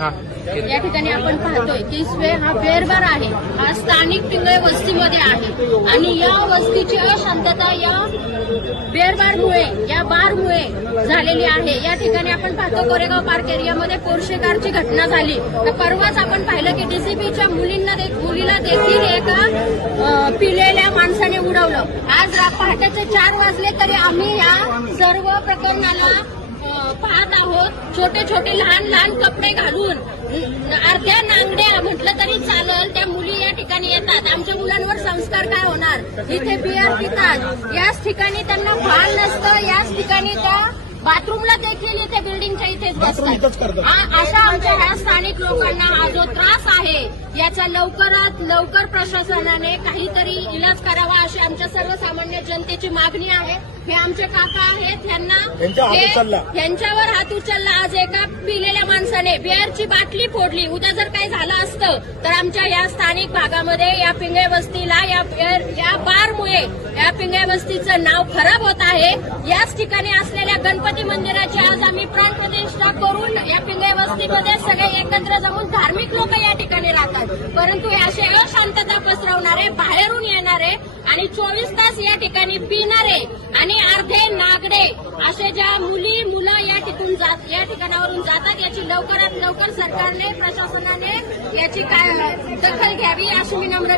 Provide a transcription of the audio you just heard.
या ठिकाणी आपण पाहतोय की स्वे हा बेरबार आहे, हा स्थानिक पिंगळे वस्तीमध्ये आहे आणि या वस्तीची अशांतता या बेरबारमुळे, या बारमुळे झालेली आहे। या ठिकाणी आपण पाहतो कोरेगाव पार्क एरियामध्ये पोर्शे कारची घटना झाली, तर परवाच आपण पाहिलं की डीसीपीच्या मुलीला देखील एका पिलेल्या माणसाने उडवलं। आज पहाटेचे 4 वाजले तरी आम्ही या सर्व प्रकरणाला पाहत आहोत। छोटे छोटे लहान लहान कपडे घालून अर्ध्या नांगड्या म्हटलं तरी चालेल त्या मुली या ठिकाणी येतात। आमच्या मुलांवर संस्कार काय होणार? इथे बियर पितात, याच ठिकाणी त्यांना भान नसतं, याच ठिकाणी त्या बाथरूमला देखील इथे बिल्डिंगच्या इथेच बसतात। अशा आमच्या ह्या स्थानिक लोकांना हा जो त्रास आहे याचा लवकरात लवकर प्रशासनाने काहीतरी इलाज करावा अशी आमच्या सर्वसामान्य जनतेची मागणी आहे। हे आमचे काका आहेत, यांच्यावर हात उचलला। आज एका पिलेल्या माणसाने बिअरची बाटली फोडली। उद्या जर काही झालं असतं तर आमच्या या स्थानिक भागामध्ये या पिंगळे वस्तीला या बारमुळे या पिंगळे वस्तीचं नाव खराब होत आहे। याच ठिकाणी असलेल्या गणपती मंदिराची आज आम्ही प्राण प्रतिष्ठा करून या पिंगळे वस्तीमध्ये सगळे एकत्र जमून धार्मिक लोक या ठिकाणी राहतात, परंतु असे अशांतता पसरवणारे, बाहेरून येणारे आणि 24 तास या ठिकाणी पिणारे आणि अर्धे नागडे असे ज्या मुलं या ठिकाणावरून जातात, याची लवकरात लवकर सरकारने, प्रशासनाने याची दखल घ्यावी अशी मी नम्र